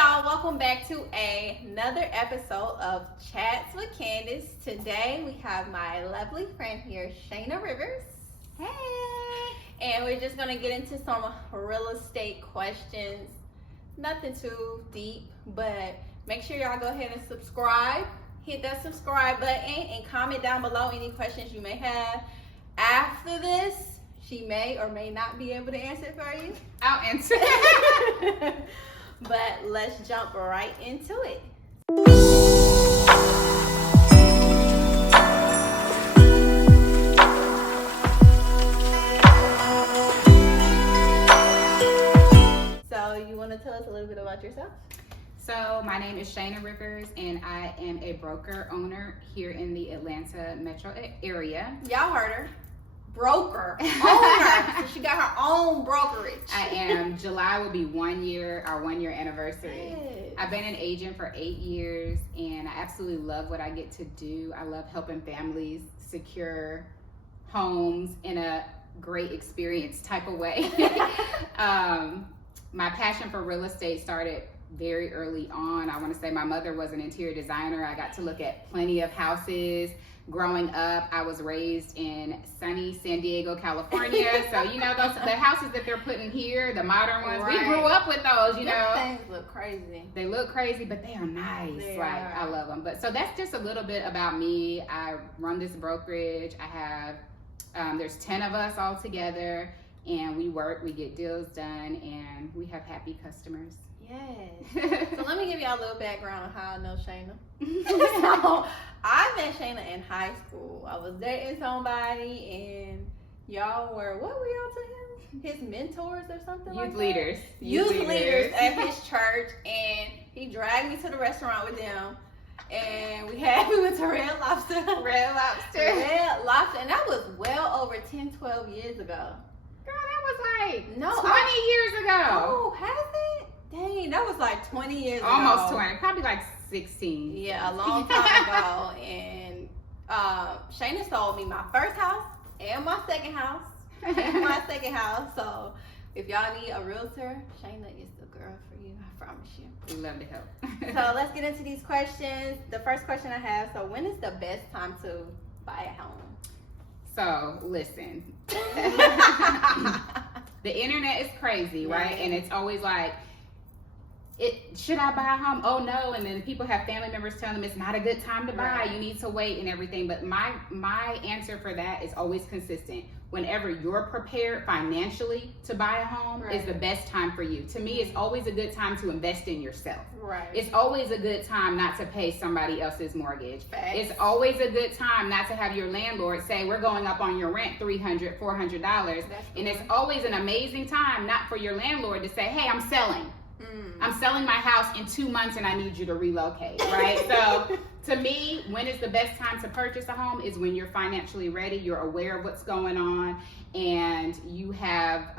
y'all, welcome back to another episode of Chats with Candace. Today we have my lovely friend here, Shana Rivers. Hey! And we're just going to get into some real estate questions. Nothing too deep, but make sure y'all go ahead and subscribe. Hit that subscribe button and comment down below any questions you may have. After this, she may or may not be able to answer it for you. I'll answer. But let's jump right into it. So you want to tell us a little bit about yourself? So my name is Shana Rivers, and I am a broker owner here in the Atlanta metro area. Y'all heard her. Broker, owner. So she got her own brokerage. I am. July will be our 1 year anniversary. Yes. I've been an agent for 8 years, and I absolutely love what I get to do. I love helping families secure homes in a great experience type of way. My passion for real estate started very early on. I want to say my mother was an interior designer. I got to look at plenty of houses. Growing up, I was raised in sunny San Diego, California. So, the houses that they're putting here, the modern ones, right. We grew up with those, Those things look crazy. They look crazy, but they are nice. I love them. But so that's just a little bit about me. I run this brokerage. I have, there's 10 of us all together, and we work, we get deals done, and we have happy customers. Yes. So let me give y'all a little background on how I know Shana. So I met Shana in high school. I was dating somebody, and y'all were, what were y'all to him? His mentors or something like that? Youth leaders at his church, and he dragged me to the restaurant with them. And we went to Red Lobster. Red Lobster. Red Lobster. And that was well over 10, 12 years ago. Girl, that was like 20 years ago. Oh, has it? Dang, that was like 20 years ago. Almost 20, probably like 16. Yeah, a long time ago. And Shana sold me my first house and my second house. So if y'all need a realtor, Shana is the girl for you, I promise you. We love to help. So let's get into these questions. The first question I have, so when is the best time to buy a home? So listen, the internet is crazy, right? And it's always like, should I buy a home? Oh no. And then people have family members telling them it's not a good time to buy. Right. You need to wait and everything. But my answer for that is always consistent. Whenever you're prepared financially to buy a home is the best time for you. To me, it's always a good time to invest in yourself. Right. It's always a good time not to pay somebody else's mortgage. Facts. It's always a good time not to have your landlord say, we're going up on your rent $300, $400. And it's always an amazing time not for your landlord to say, hey, I'm selling. I'm selling my house in 2 months and I need you to relocate, right? So to me, when is the best time to purchase a home is when you're financially ready, you're aware of what's going on, and you have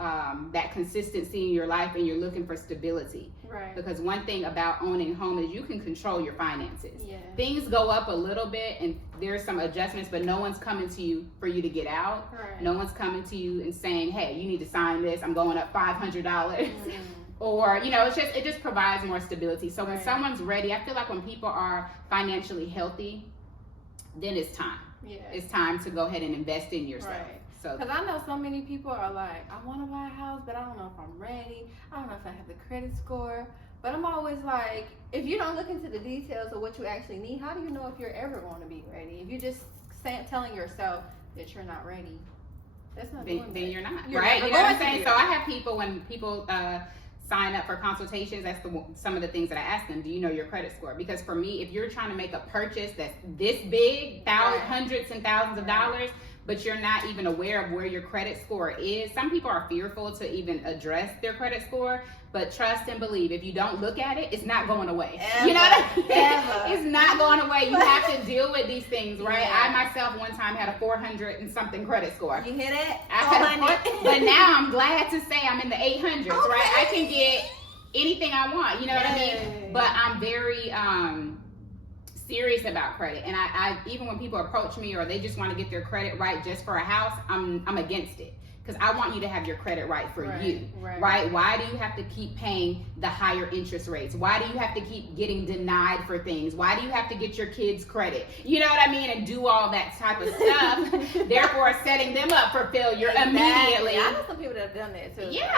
that consistency in your life and you're looking for stability. Right. Because one thing about owning a home is you can control your finances. Yeah. Things go up a little bit and there's some adjustments, but no one's coming to you for you to get out. Right. No one's coming to you and saying, hey, you need to sign this. I'm going up $500. Or, it just provides more stability. So when someone's ready, I feel like when people are financially healthy, then it's time. Yeah. It's time to go ahead and invest in yourself. Right. So, because I know so many people are like, I want to buy a house, but I don't know if I'm ready. I don't know if I have the credit score. But I'm always like, if you don't look into the details of what you actually need, how do you know if you're ever going to be ready? If you're just telling yourself that you're not ready, that's not doing then you're not. You're right? never You know what I'm going to saying? be So I ready. have people, when people sign up for consultations, that's some of the things that I ask them. Do you know your credit score? Because for me, if you're trying to make a purchase that's this big, hundreds and thousands of dollars, but you're not even aware of where your credit score is. Some people are fearful to even address their credit score, but trust and believe, if you don't look at it, it's not going away. Ever, you know what I mean? ever. It's not going away. You have to deal with these things, right? Yeah. I myself one time had a 400 and something credit score. You hear that? I had but now I'm glad to say I'm in the 800s, right? I can get anything I want, you know what I mean? But I'm very serious about credit, and I even when people approach me or they just want to get their credit right just for a house, I'm against it. because I want you to have your credit right for you, right? Why do you have to keep paying the higher interest rates? Why do you have to keep getting denied for things? Why do you have to get your kids credit? You know what I mean? And do all that type of stuff, therefore setting them up for failure immediately. I know some people that have done that too. Yeah,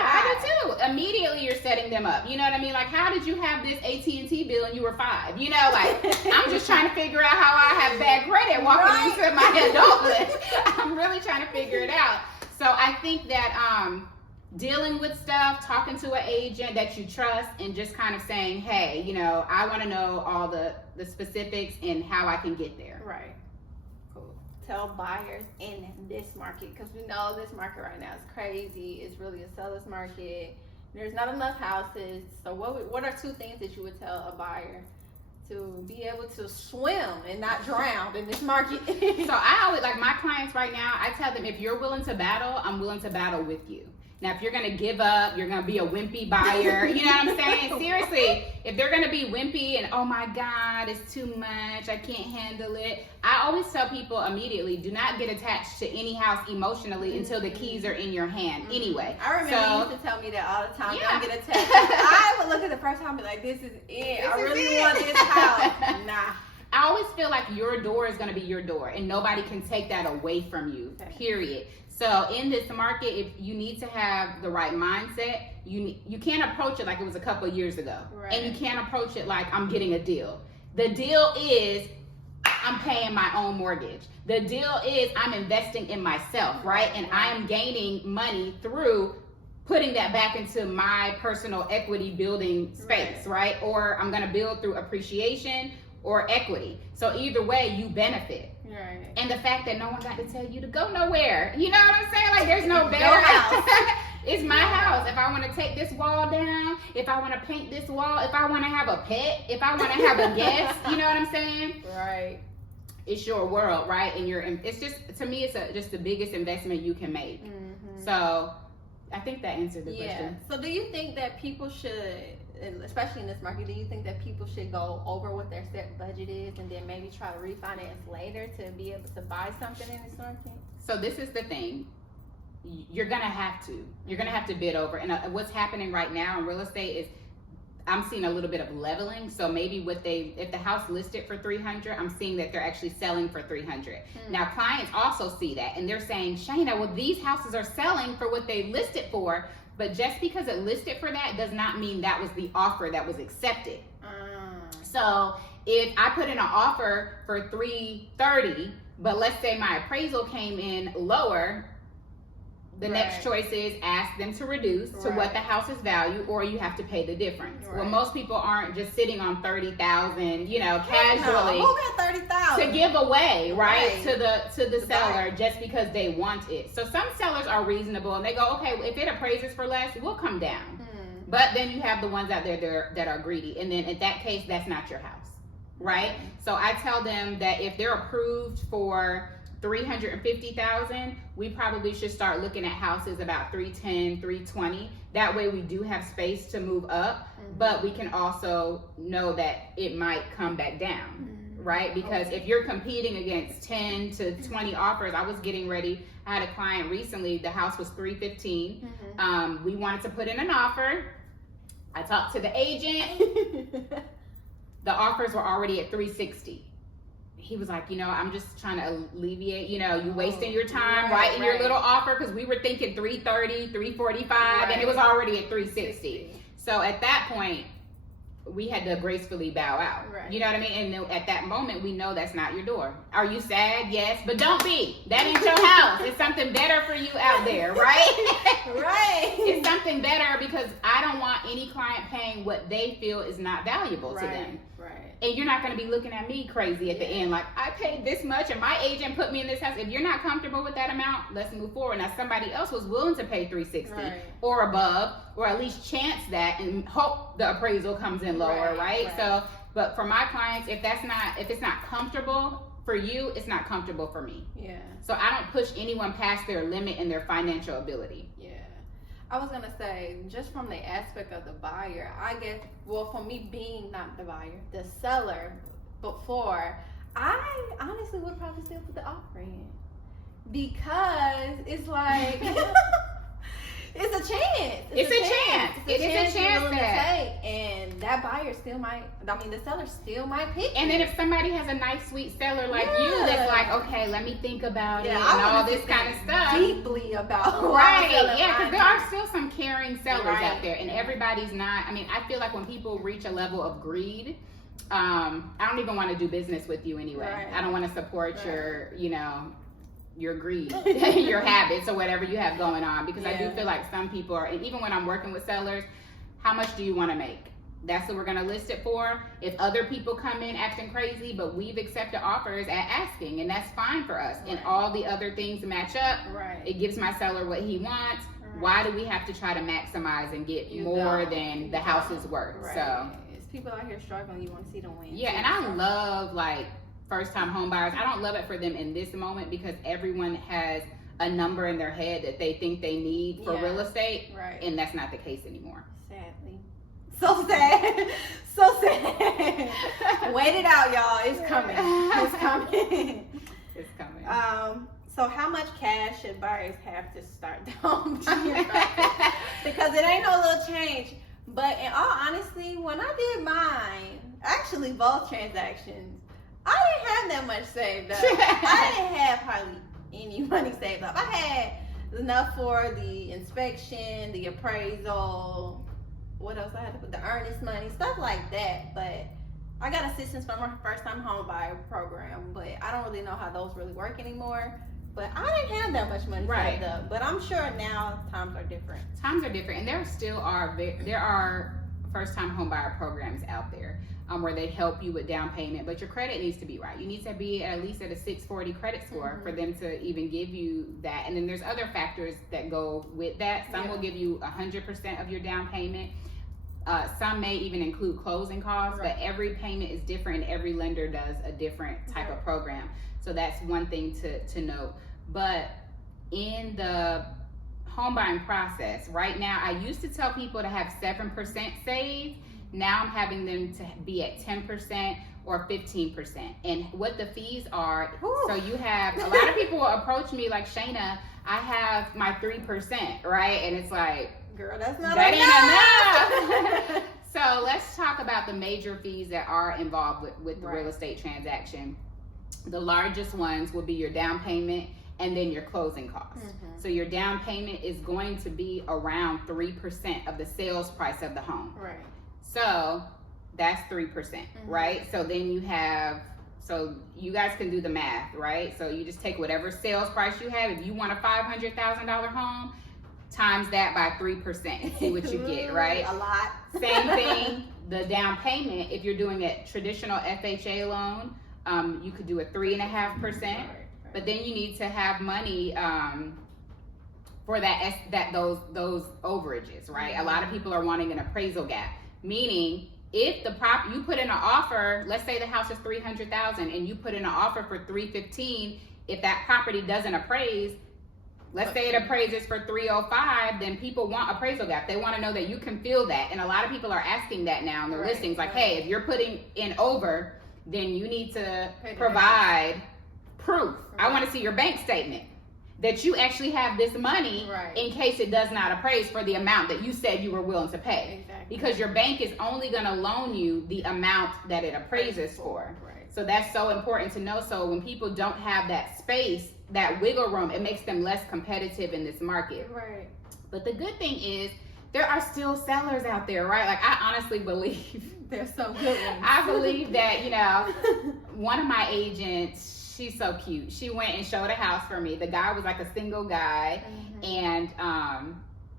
I do too. Immediately you're setting them up. You know what I mean? Like, how did you have this AT&T bill and you were 5? You know, like, I'm just trying to figure out how I have bad credit walking into my adulthood. I'm really trying to figure it out. So I think that dealing with stuff, talking to an agent that you trust, and just kind of saying, hey, you know, I want to know all the specifics and how I can get there. Right. Cool. Tell buyers in this market, because we know this market right now is crazy. It's really a seller's market. There's not enough houses. So what are 2 things that you would tell a buyer to be able to swim and not drown in this market? So I always, like my clients right now, I tell them, if you're willing to battle, I'm willing to battle with you. Now, if you're going to give up, you're going to be a wimpy buyer, you know what I'm saying? Seriously, if they're going to be wimpy and, oh my God, it's too much, I can't handle it. I always tell people immediately, do not get attached to any house emotionally until the keys are in your hand anyway. I remember you used to tell me that all the time. Don't get attached. I would look at the first time and be like, this is it. I really want this house. Nah. I always feel like your door is going to be your door and nobody can take that away from you, period. So in this market, if you need to have the right mindset, you can't approach it like it was a couple of years ago. And you can't approach it like I'm getting a deal. The deal is I'm paying my own mortgage. The deal is I'm investing in myself, right? And I am gaining money through putting that back into my personal equity building space, right? Or I'm going to build through appreciation or equity. So either way, you benefit. Right. And the fact that no one got to tell you to go nowhere. You know what I'm saying? Like, there's no better house. It's my house. If I want to take this wall down, if I want to paint this wall, if I want to have a pet, if I want to have a guest, you know what I'm saying? Right. It's your world, right? And it's just, to me, it's just the biggest investment you can make. So I think that answered the question. So do you think that people should, especially in this market, do you think that people should go over what their set budget is and then maybe try to refinance later to be able to buy something in this market? So this is the thing. You're going to have to. You're going to have to bid over. And what's happening right now in real estate is I'm seeing a little bit of leveling. So maybe if the house listed for $300, I'm seeing that they're actually selling for $300. Now clients also see that and they're saying, Shana, well, these houses are selling for what they listed for. But just because it listed for that does not mean that was the offer that was accepted. So if I put in an offer for $330, but let's say my appraisal came in lower, the next choice is ask them to reduce to what the house is valued, or you have to pay the difference. Well, most people aren't just sitting on $30,000, you know, casually $30,000 to give away, right, to the seller just because they want it. So some sellers are reasonable and they go, okay, if it appraises for less, we'll come down. But then you have the ones out there that are greedy, and then in that case, that's not your house, right? So I tell them that if they're approved for $350,000, we probably should start looking at houses about $310,000, $320,000. That way we do have space to move up, but we can also know that it might come back down, right? Because if you're competing against 10 to 20 offers, I was getting ready. I had a client recently, the house was $315,000. We wanted to put in an offer. I talked to the agent. The offers were already at $360,000. He was like, you know, I'm just trying to alleviate, you know, you wasting your time writing your little offer, because we were thinking $330,000, $345,000, and it was already at $360,000. So at that point, we had to gracefully bow out. You know what I mean? And at that moment, we know that's not your door. Are you sad? Yes, but don't be. That ain't your house. It's something better for you out there, right? It's something better, because I don't want any client paying what they feel is not valuable to them. And you're not going to be looking at me crazy at the end, like, I paid this much and my agent put me in this house. If you're not comfortable with that amount, let's move forward. Now, somebody else was willing to pay $360,000 or above, or at least chance that and hope the appraisal comes in lower, right? So, but for my clients, if it's not comfortable for you, it's not comfortable for me. So I don't push anyone past their limit and their financial ability. I was gonna say, just from the aspect of the buyer, I guess, well, for me being not the buyer, the seller, before, I honestly would probably still put the offer in. Because it's like it's a chance. It's a chance. It is a chance to take, and that buyer still might. I mean, the seller still might pick. And then if somebody has a nice, sweet seller like you, that's like, okay, let me think about it and all this kind of stuff. Deeply about right. Yeah, because there are still some caring sellers out there, and everybody's not. I mean, I feel like when people reach a level of greed, I don't even want to do business with you anyway. Right. I don't want to support your, your greed, your habits, or whatever you have going on, because I do feel like some people are, and even when I'm working with sellers, how much do you want to make? That's what we're going to list it for. If other people come in acting crazy, but we've accepted offers at asking, and that's fine for us, and all the other things match up, it gives my seller what he wants. Why do we have to try to maximize and get more than the house is worth? So it's people out here struggling, you want to see them win. Yeah, and I love like first-time home buyers. I don't love it for them in this moment because everyone has a number in their head that they think they need for real estate, and that's not the case anymore. Sadly. So sad. So sad. Wait it out, y'all. It's coming. It's coming. It's coming. So how much cash should buyers have to start the home buying process? Because it ain't no little change. But in all honesty, when I did mine, actually both transactions, I didn't have that much saved up. I didn't have hardly any money saved up. I had enough for the inspection, the appraisal, what else I had to put, the earnest money, stuff like that. But I got assistance from our first-time home buyer program, but I don't really know how those really work anymore. But I didn't have that much money saved up. But I'm sure now times are different. Times are different, and there are first-time home buyer programs out there where they help you with down payment, but your credit needs to be right. You need to be at least at a 640 credit score for them to even give you that. And then there's other factors that go with that. Some will give you 100% of your down payment. Some may even include closing costs, but every payment is different and every lender does a different type of program. So that's one thing to note. But in the home buying process, right now, I used to tell people to have 7% saved. Now I'm having them to be at 10% or 15%. And what the fees are, so you have, a lot of people will approach me like, Shana, I have my 3%, right? And it's like, girl, that's not enough. So let's talk about the major fees that are involved with the real estate transaction. The largest ones will be your down payment and then your closing costs. So your down payment is going to be around 3% of the sales price of the home. Right. So that's 3%, right? So then you have, so you guys can do the math, right? So you just take whatever sales price you have. If you want a $500,000 home, times that by 3% and see what you get, right? A lot. Same thing, the down payment, if you're doing a traditional FHA loan, you could do a 3.5%, but then you need to have money for those overages, right? A lot of people are wanting an appraisal gap, meaning if the you put in an offer, let's say the house is $300,000 and you put in an offer for $315,000, if that property doesn't appraise, let's say it appraises for $305,000, then people want appraisal gap. They want to know that you can feel that, and a lot of people are asking that now in their listings, like, hey, if you're putting in over, then you need to provide proof. I want to see your bank statement that you actually have this money in case it does not appraise for the amount that you said you were willing to pay. Because your bank is only going to loan you the amount that it appraises for. So that's so important to know. So when people don't have that space, that wiggle room, it makes them less competitive in this market. But the good thing is there are still sellers out there, right? Like, I honestly believe there's some good ones. I believe that, one of my agents, she's so cute. She went and showed a house for me. The guy was like a single guy, and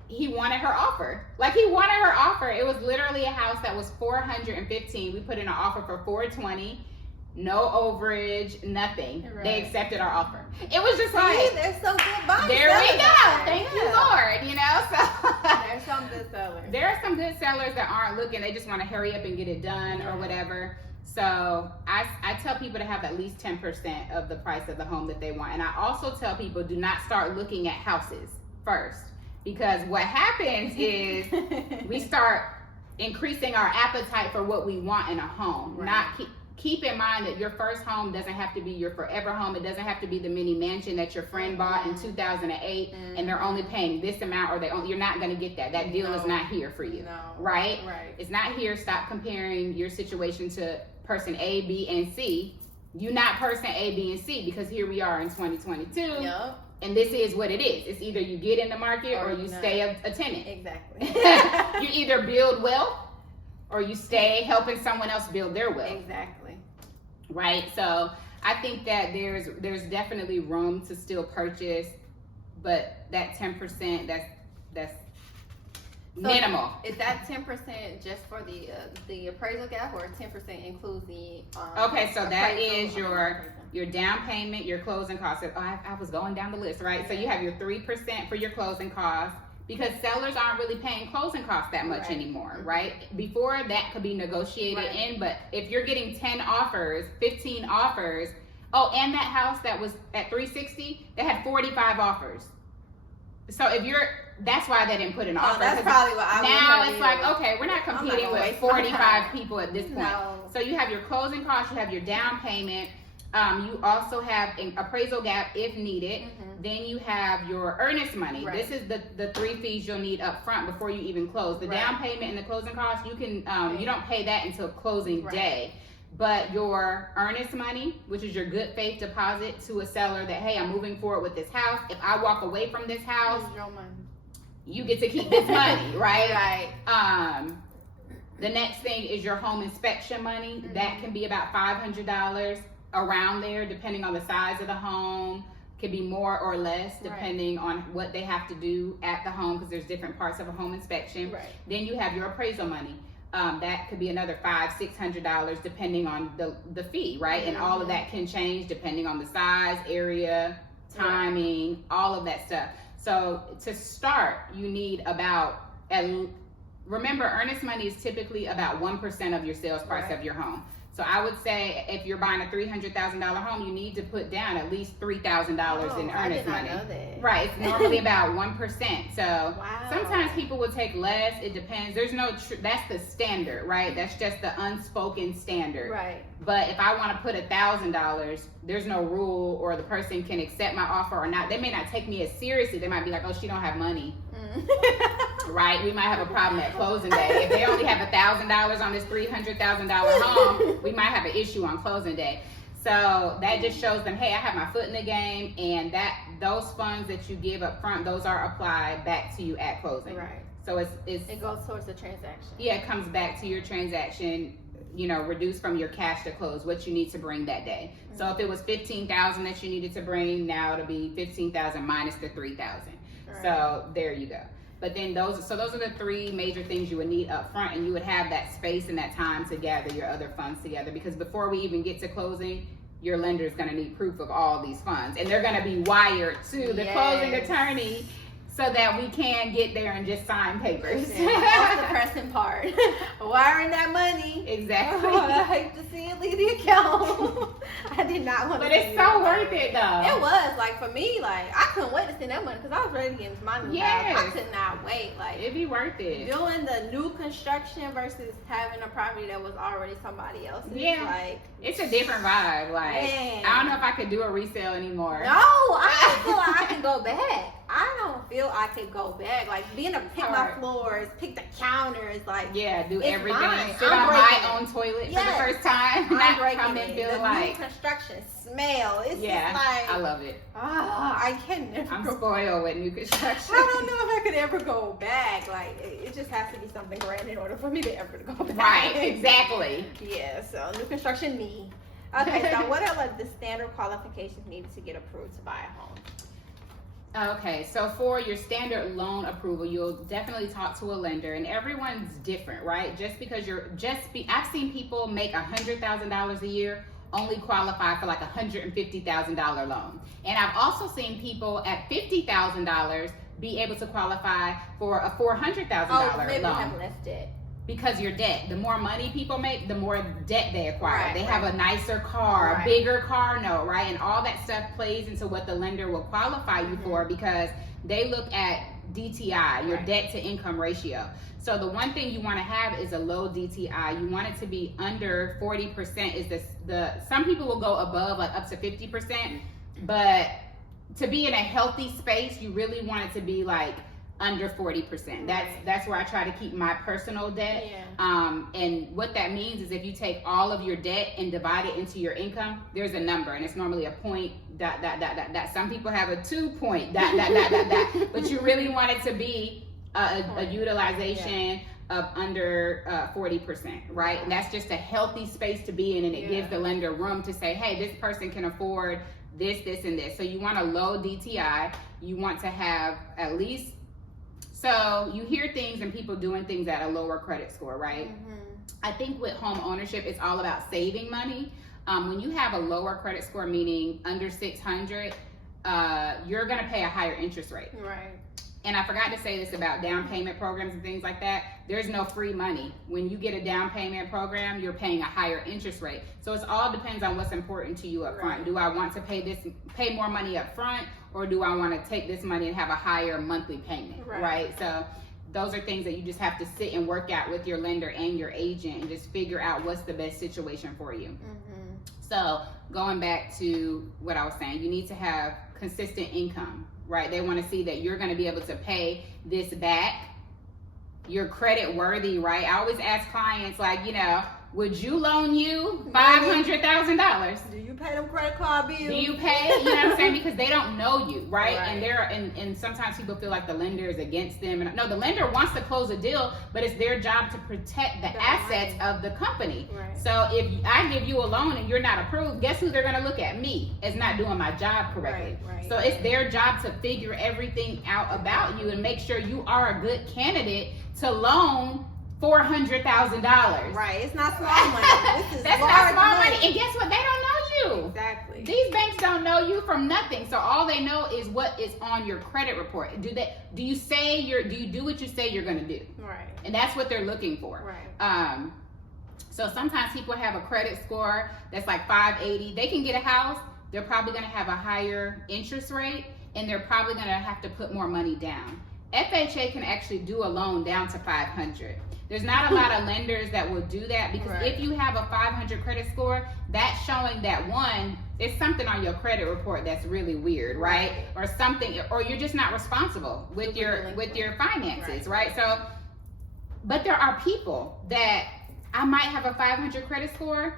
he wanted her offer. Like, he wanted her offer. It was literally a house that was $415,000. We put in an offer for $420,000. No overage, nothing. They accepted our offer. It was just like, there's some good buyers. There we go. Thank you, Lord. So there's some good sellers. There are some good sellers that aren't looking. They just want to hurry up and get it done or whatever. So I tell people to have at least 10% of the price of the home that they want. And I also tell people, do not start looking at houses first, because what happens is we start increasing our appetite for what we want in a home, keep in mind that your first home doesn't have to be your forever home. It doesn't have to be the mini mansion that your friend bought in 2008 and they're only paying this amount, or you're not going to get that. That deal is not here for you, right? It's not here. Stop comparing your situation to person A, B, and C. You're not person A, B, and C, because here we are in 2022. Yep. And this is what it is. It's either you get in the market or you stay a tenant. Exactly. You either build wealth or you stay helping someone else build their wealth. Exactly. Right? So I think that there's definitely room to still purchase, but that 10%, that's minimal. Is that 10% just for the appraisal gap, or 10% includes the okay, so that is your down payment, your closing costs. Oh, I was going down the list, right? So you have your 3% for your closing costs, because sellers aren't really paying closing costs that much anymore, right? Before, that could be negotiated in, but if you're getting 10 offers, 15 offers, and that house that was at 360, they had 45 offers. So that's why they didn't put an offer. That's probably what I would now have it's like, okay, we're not competing with 45 people at this point. No. So you have your closing costs, you have your down payment. You also have an appraisal gap if needed. Then you have your earnest money. This is the 3 fees you'll need up front before you even close. The down payment and the closing costs, you can you don't pay that until closing day. But your earnest money, which is your good faith deposit to a seller that, hey, I'm moving forward with this house. If I walk away from this house, you get to keep this money, right? The next thing is your home inspection money. That can be about $500 around there, depending on the size of the home. Could be more or less depending on what they have to do at the home, because there's different parts of a home inspection. Then you have your appraisal money. That could be another $500-$600 depending on the fee, right? And all of that can change depending on the size, area, timing, all of that stuff. So to start, you need remember, earnest money is typically about 1% of your sales price of your home. So I would say if you're buying a $300,000 home, you need to put down at least $3,000 in earnest money. Know that. Right, it's normally about 1%. So sometimes people will take less. It depends. There's no that's the standard, right? That's just the unspoken standard. Right. But if I want to put $1,000, there's no rule, or the person can accept my offer or not. They may not take me as seriously. They might be like, oh, she don't have money. Right, we might have a problem at closing day. If they only have $1,000 on this $300,000 home, we might have an issue on closing day. So that just shows them, hey, I have my foot in the game, and those funds that you give up front, those are applied back to you at closing. Right. So it goes towards the transaction. Yeah, it comes back to your transaction. Reduced from your cash to close, what you need to bring that day. So if it was $15,000 that you needed to bring, now it'll be $15,000 minus the $3,000. So there you go. But then those are the 3 major things you would need up front, and you would have that space and that time to gather your other funds together, because before we even get to closing, your lender is going to need proof of all these funds, and they're going to be wired to the closing attorney, so that we can get there and just sign papers. That's the pressing part. Wiring that money. Exactly. Oh, I hate to see it leave the account. I did not want to. But it's so worth it, though. It was. Like, for me, like, I couldn't wait to send that money, because I was ready to get into my new house. I could not wait. Like, it'd be worth it. Doing the new construction versus having a property that was already somebody else's. Yeah. Like, it's a different vibe. Like, man. I don't know if I could do a resale anymore. No, I don't feel like I can go back. I don't feel I could go back. Like, being able to pick my floors, pick the counters, like, do everything. Mine. Sit on my own toilet for the first time. I'm breaking come it. and feel the like new construction smell. It's just like, I love it. I can never. I'm spoiled with new construction. I don't know if I could ever go back. Like, it just has to be something grand in order for me to ever go back. Right, exactly. Yeah, so new construction me. Okay, so what are like the standard qualifications needed to get approved to buy a home? Okay, so for your standard loan approval, you'll definitely talk to a lender, and everyone's different, right? Just because I've seen people make $100,000 a year only qualify for like $150,000 loan, and I've also seen people at $50,000 be able to qualify for a $400,000 loan. Maybe have less debt. Because your debt, the more money people make, the more debt they acquire. They have a nicer car, Right. a bigger car note, right? And all that stuff plays into what the lender will qualify you for, because they look at DTI, your debt to income ratio. So the one thing you want to have is a low DTI. You want it to be under 40%. Is some people will go above, like up to 50%, but to be in a healthy space, you really want it to be like under 40%. That's where I try to keep my personal debt. And what that means is if you take all of your debt and divide it into your income, there's a number, and it's normally a point dot dot dot dot dot. Some people have a 2 point dot dot dot dot dot, but you really want it to be a utilization of under 40%, right? And that's just a healthy space to be in, and it gives the lender room to say, hey, this person can afford this, this, and this. So you want a low DTI. You want to have at least, so you hear things and people doing things at a lower credit score, right? I think with home ownership, it's all about saving money. When you have a lower credit score, meaning under 600, you're gonna pay a higher interest rate. Right. And I forgot to say this about down payment programs and things like that. There's no free money. When you get a down payment program, you're paying a higher interest rate. So it all depends on what's important to you up front. Do I want to pay more money up front, or do I want to take this money and have a higher monthly payment, right? So those are things that you just have to sit and work out with your lender and your agent and just figure out what's the best situation for you. So going back to what I was saying, you need to have consistent income, right? They want to see that you're going to be able to pay this back. You're credit worthy, right? I always ask clients, like, would you loan you $500,000? Do you pay them credit card bills? Do you pay? You know what I'm saying? Because they don't know you, right? And sometimes people feel like the lender is against them. And no, the lender wants to close a deal, but it's their job to protect the assets of the company. So if I give you a loan and you're not approved, guess who they're going to look at? Me, as not doing my job correctly. So it's their job to figure everything out about you and make sure you are a good candidate to loan $400,000. Right, it's not small money. This is That's not small money. And guess what? They don't know you. Exactly. These banks don't know you from nothing. So all they know is what is on your credit report. Do you do what you say you're going to do? Right. And that's what they're looking for. Right. So sometimes people have a credit score that's like 580. They can get a house. They're probably going to have a higher interest rate, and they're probably going to have to put more money down. FHA can actually do a loan down to 500. There's not a lot of lenders that will do that, because if you have a 500 credit score, that's showing that one, it's something on your credit report that's really weird, right? Or something, or you're just not responsible with your finances, right? So, but there are people that I might have a 500 credit score,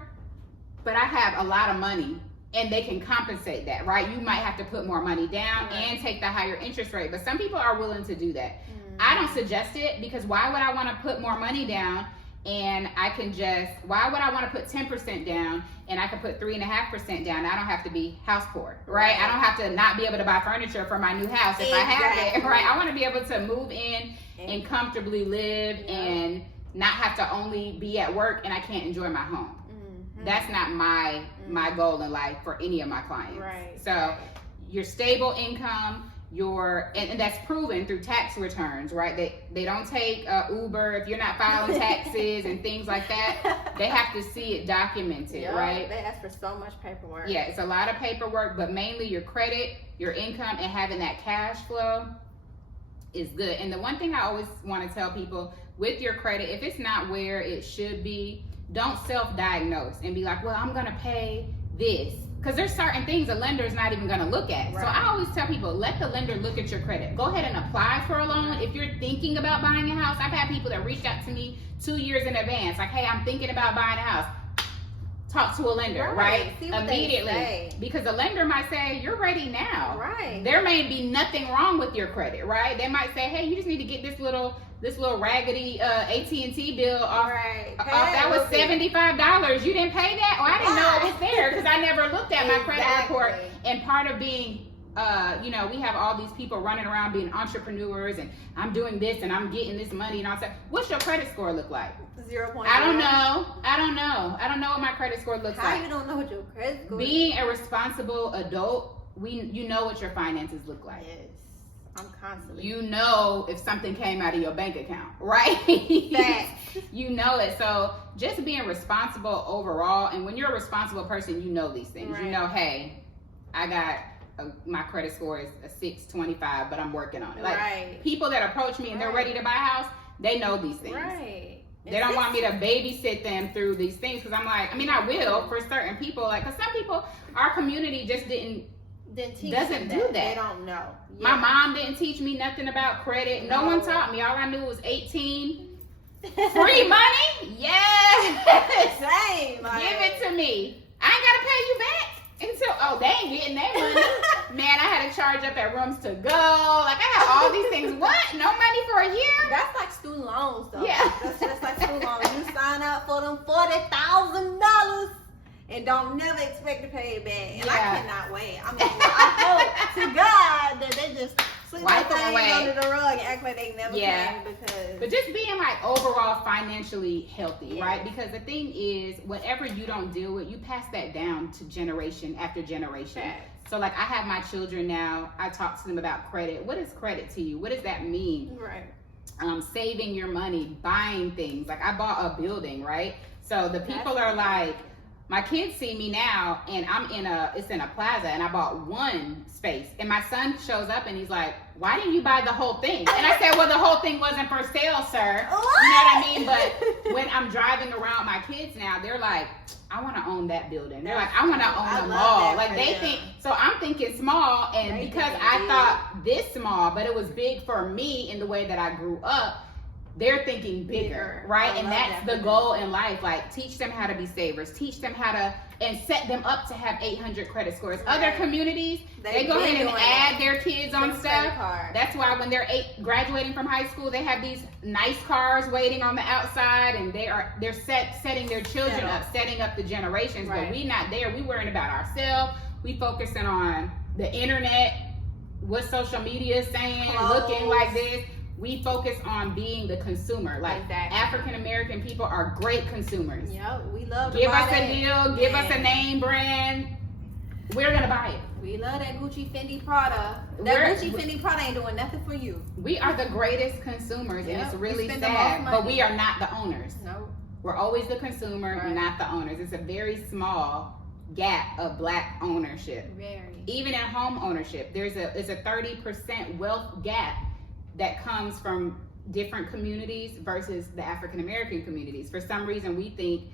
but I have a lot of money, and they can compensate that, right? You might have to put more money down and take the higher interest rate, but some people are willing to do that. I don't suggest it, because why would I want to put more money down and why would I want to put 10% down and I can put 3.5% down? I don't have to be house poor, right? I don't have to not be able to buy furniture for my new house if I have it, right? I want to be able to move in and comfortably live and not have to only be at work and I can't enjoy my home. That's not my goal in life for any of my clients. So your stable income, and that's proven through tax returns, right? They don't take Uber if you're not filing taxes and things like that. They have to see it documented, right? They ask for so much paperwork. Yeah, it's a lot of paperwork, but mainly your credit, your income, and having that cash flow is good. And the one thing I always want to tell people with your credit, if it's not where it should be, don't self-diagnose and be like, well, I'm gonna pay this. Because there's certain things a lender is not even going to look at. So I always tell people, let the lender look at your credit. Go ahead and apply for a loan. If you're thinking about buying a house, I've had people that reached out to me 2 years in advance. Like, hey, I'm thinking about buying a house. Talk to a lender, right? Immediately. Because a lender might say, you're ready now. Right. There may be nothing wrong with your credit, right? They might say, hey, you just need to get this little raggedy AT&T bill off. That was $75. You didn't pay that? Oh, I didn't know it was there, because I never looked at my credit report. And part of being, we have all these people running around being entrepreneurs, and I'm doing this and I'm getting this money and all that. What's your credit score look like? 0.0. I don't know what my credit score looks like. How you don't know what your credit score is? Being a responsible adult, you know what your finances look like. Yes. I'm constantly. You know if something came out of your bank account, right? You know it. So just being responsible overall, and when you're a responsible person, you know these things. You know, hey, I got my credit score is a 625, but I'm working on it. Like right. people that approach me and they're ready to buy a house, they know these things. Right. They don't want me to babysit them through these things because I'm like, I mean, I will for certain people. Like, because some people, our community just doesn't do that. They don't know. My mom didn't teach me nothing about credit. No one taught me. All I knew was 18. Free money? Yes. Same. Like, give it to me. I ain't gotta pay you back until they ain't getting their money. Man, I had to charge up at rooms to go. Like I had all these things. What? No money for a year? That's like student loans, though. Yeah. That's just like student loans. You sign up for them $40,000 and don't never expect to pay it back. And I cannot wait. I mean, I hope to God that they just sweep wipe the them thing away under the rug and act like they never came because. But just being like overall financially healthy, right? Because the thing is, whatever you don't deal with, you pass that down to generation after generation. So like I have my children now, I talk to them about credit. What is credit to you? What does that mean? Right. Saving your money, buying things. Like I bought a building, right? So the people are like, my kids see me now and it's in a plaza and I bought one space and my son shows up and he's like, why didn't you buy the whole thing? And I said, well, the whole thing wasn't for sale, sir. What? You know what I mean? But when I'm driving around my kids now, they're like, I want to own that building. They're like, I want to own the mall. Like they think, so I'm thinking small and because I thought this small, but it was big for me in the way that I grew up, they're thinking bigger, right? And that's the goal in life. Like teach them how to be savers, teach them how to, and set them up to have 800 credit scores. Other communities, they go ahead and add their kids on stuff. That's why when they're graduating from high school, they have these nice cars waiting on the outside, and they're setting their children up, setting up the generations. But we not there. We worrying about ourselves. We focusing on the internet, what social media is saying, looking like this. We focus on being the consumer. Like African American people are great consumers. Yep, we love. Give us a deal. Give us a name brand. We're gonna buy it. We love that Gucci Fendi Prada. Gucci Fendi Prada ain't doing nothing for you. We are the greatest consumers, and it's really sad. But we are not the owners. No, we're always the consumer, not the owners. It's a very small gap of Black ownership. Very. Even in home ownership, it's a 30% wealth gap that comes from different communities versus the African American communities. For some reason, we think,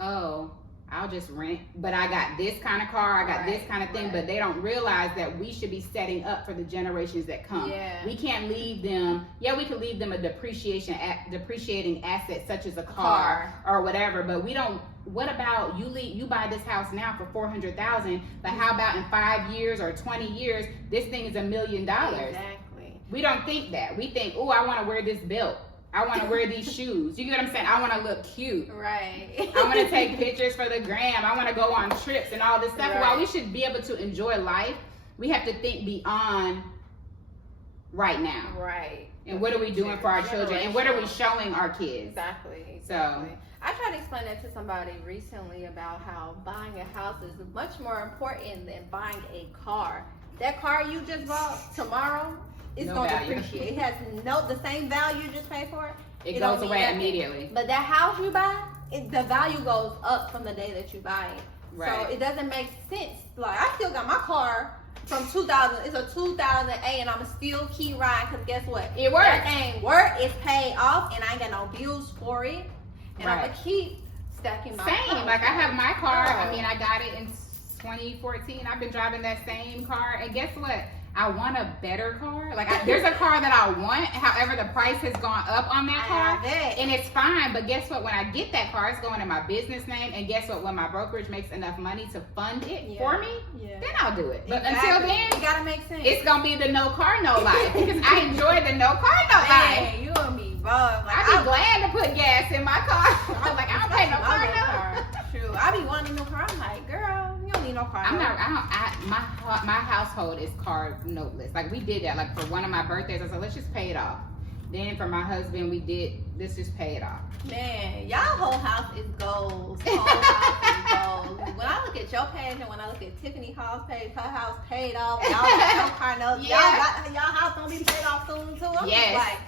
oh, I'll just rent, but I got this kind of car, I got this kind of thing, but they don't realize that we should be setting up for the generations that come. We can't leave them, we can leave them a depreciating asset such as a car or whatever, but we don't. What about you buy this house now for $400,000, but how about in 5 years or 20 years, this thing is $1 million? Exactly. We don't think that. We think, oh, I want to wear this belt. I want to wear these shoes. You get what I'm saying? I want to look cute. Right. I want to take pictures for the gram. I want to go on trips and all this stuff. While we should be able to enjoy life, we have to think beyond right now. Right. And what are we doing for our children? And what are we showing our kids? Exactly. So I tried to explain that to somebody recently about how buying a house is much more important than buying a car. That car you just bought tomorrow, it's going to depreciate. It has the same value you just paid for it. It goes away immediately. But that house you buy, the value goes up from the day that you buy it. Right. So it doesn't make sense. Like I still got my car from 2000. It's a 2008, and I'm still keep riding because guess what? It works. That thing work. It's paid off, and I ain't got no bills for it. And I'm gonna keep stacking my car. Like I have my car. I mean, I got it in 2014. I've been driving that same car, and guess what? I want a better car. Like there's a car that I want. However, the price has gone up on that car, and it's fine. But guess what? When I get that car, it's going in my business name. And guess what? When my brokerage makes enough money to fund it for me, then I'll do it. But until then, it gotta make sense. It's gonna be the no car, no life because I enjoy the no car, no life. You gonna be bummed. Like, I'd be glad to put gas in my car. I'm like, I don't pay no car, no. True. I be wanting a new car. I'm like, girl, you don't need no car. My household is car noteless. Like we did that. Like for one of my birthdays, I said, let's just pay it off. Then for my husband, let's just pay it off. Man, y'all whole house is goals. Whole house is goals. When I look at your page and when I look at Tiffany Hall's page, her house paid off. Y'all got no car notes. Y'all house gonna be paid off soon too. I'm just like,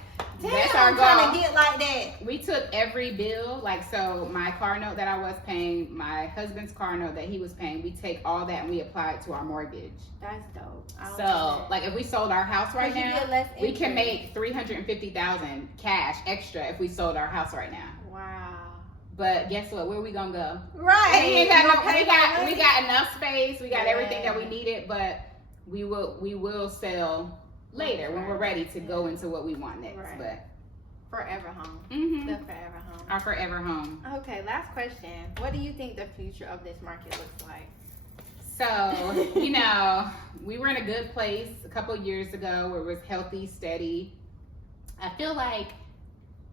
That's our I'm goal. trying to get like that. We took every bill, like, so my car note that I was paying, my husband's car note that he was paying, we take all that and we apply it to our mortgage. That's dope. So, like, if we sold our house right now, we can interest. make $350,000 cash extra if we sold our house right now. Wow. But guess what? Where we gonna go? Right. We ain't got we got enough space. We got everything that we Yeah. needed, but we will sell later when we're ready to go into what we want next. Right. But Forever home. mhm. The forever home. Our forever home. Okay, last question. What do you think the future of this market looks like? So, you know, we were in a good place a couple years ago where it was healthy, steady. I feel like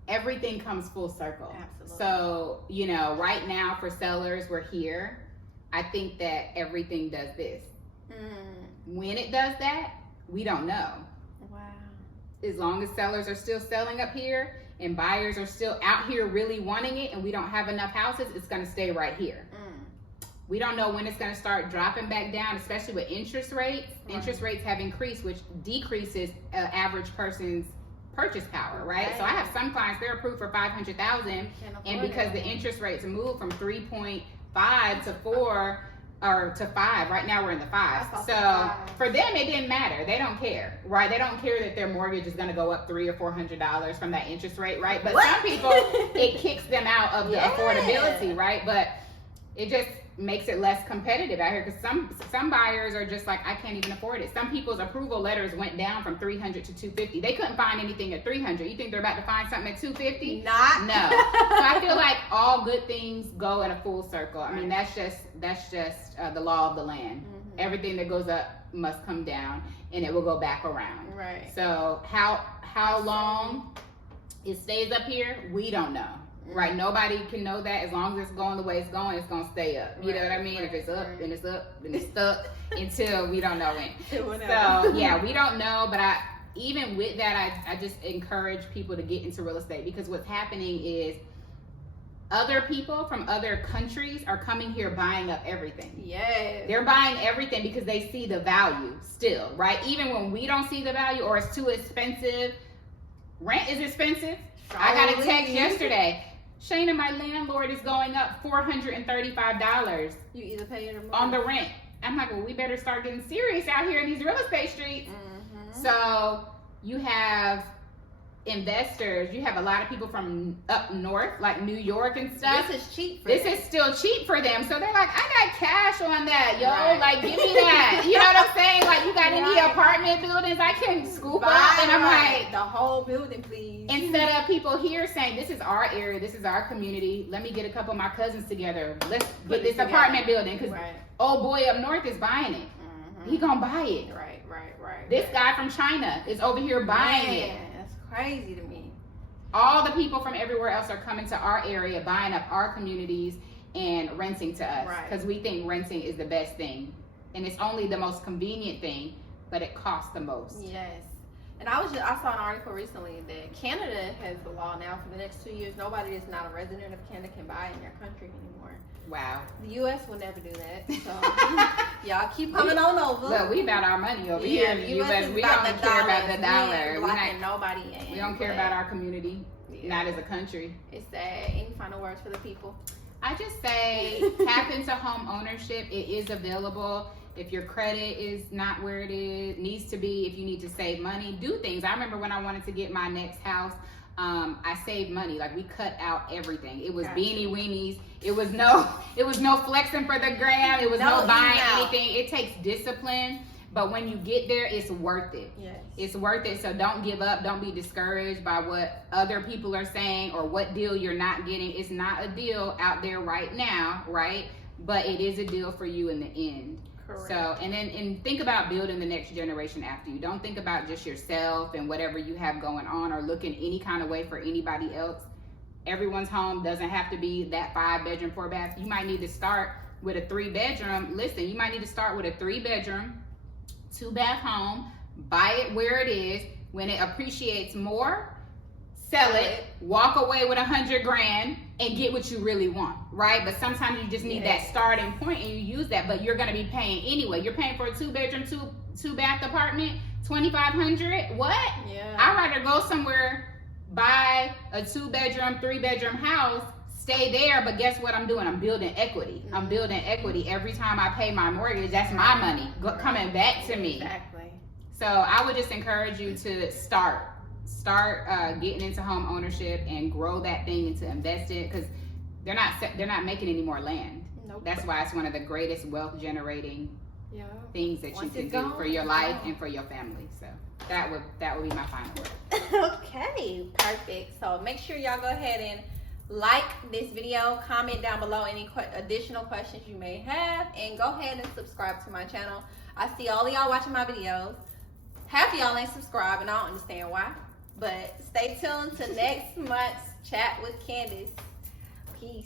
everything comes full circle. Absolutely. So, you know, right now for sellers, we're here. I think that everything does this. When it does that, we don't know. Wow. As long as sellers are still selling up here and buyers are still out here really wanting it and we don't have enough houses, it's going to stay right here. We don't know when it's going to start dropping back down, especially with interest rates. Right. Interest rates have increased, which decreases an average person's purchase power, right? So I have some clients, they're approved for $500,000, and because the interest rates moved from 3.5 to 4 or to 5, right now we're in the 5. So for them, it didn't matter. They don't care, right? They don't care that their mortgage is going to go up $300 or $400 from that interest rate, right? But some people, it kicks them out of the affordability, right? But it just makes it less competitive out here because some buyers are just like, I can't even afford it. Some people's approval letters went down from 300 to 250. They couldn't find anything at 300. You think they're about to find something at 250? Not. No. So I feel like all good things go in a full circle. I mean, that's just the law of the land. Mm-hmm. Everything that goes up must come down, and it will go back around. Right. So how long it stays up here, we don't know. Right, nobody can know that. As long as it's going the way it's going to stay up. You know what I mean? If it's up, then it's up, then it's stuck until we don't know when. So yeah, we don't know. But even with that, I just encourage people to get into real estate because what's happening is other people from other countries are coming here buying up everything. Yes. They're buying everything because they see the value still, right? Even when we don't see the value or it's too expensive. Rent is expensive. I got a text yesterday. Shana, my landlord is going up $435. You either pay it or more. On the rent. I'm like, well, we better start getting serious out here in these real estate streets. Mm-hmm. So you have investors, you have a lot of people from up north, like New York and stuff. This is cheap for them. This is still cheap for them. So they're like, I got cash on that, yo. Right. Like, give me that. You know what I'm saying? Like, you got any apartment buildings I can scoop up? And I'm like, the whole building, please. Instead of people here saying, this is our area, this is our community, let me get a couple of my cousins together. Let's get this apartment building. Because old boy up north is buying it. Mm-hmm. He gonna buy it. Right. This guy from China is over here buying it. That's crazy to me. All the people from everywhere else are coming to our area, buying up our communities and renting to us. Because we think renting is the best thing. And it's only the most convenient thing, but it costs the most. Yes. And I saw an article recently that Canada has the law now for the next 2 years. Nobody that's not a resident of Canada can buy in their country anymore. Wow. The U.S. will never do that. So y'all keep coming on over. Look, we about our money over here in the U.S. We don't care about the dollar. We're not nobody in. We don't care about our community, not as a country. It's sad. Any final words for the people? I just say tap into home ownership. It is available. If your credit is not where it needs to be, if you need to save money, do things. I remember when I wanted to get my next house, I saved money. Like, we cut out everything. It was beanie weenies. It was no flexing for the gram. It was no buying anything. It takes discipline, but when you get there, it's worth it. Yes. It's worth it. So don't give up. Don't be discouraged by what other people are saying or what deal you're not getting. It's not a deal out there right now, right? But it is a deal for you in the end. Correct. So, and think about building the next generation after you. Don't think about just yourself and whatever you have going on or looking any kind of way for anybody else. Everyone's home doesn't have to be that 5-bedroom, 4-bath. You might need to start with a 3-bedroom. Listen, you might need to start with a 3-bedroom, 2-bath home. Buy it where it is. When it appreciates more, sell it, walk away with $100,000 and get what you really want, right? But sometimes you just need that starting point and you use that, but you're gonna be paying anyway. You're paying for a 2-bedroom, 2-bath apartment, $2,500. What? Yeah. I'd rather go somewhere buy a 2-bedroom, 3-bedroom house, stay there, but guess what I'm doing? I'm building equity. I'm building equity. Every time I pay my mortgage, that's my money coming back to me. Exactly. So I would just encourage you to start getting into home ownership and grow that thing into invest it, because they're not making any more land. Nope. That's why it's one of the greatest wealth generating things that Once you can it's do gone, for your it's life gone. and for your family. So that would be my final word. Okay, perfect. So make sure y'all go ahead and like this video, comment down below any additional questions you may have, and go ahead and subscribe to my channel. I see all of y'all watching my videos. Half of y'all ain't subscribed, and I don't understand why. But stay tuned to next month's Chat with Candace. Peace.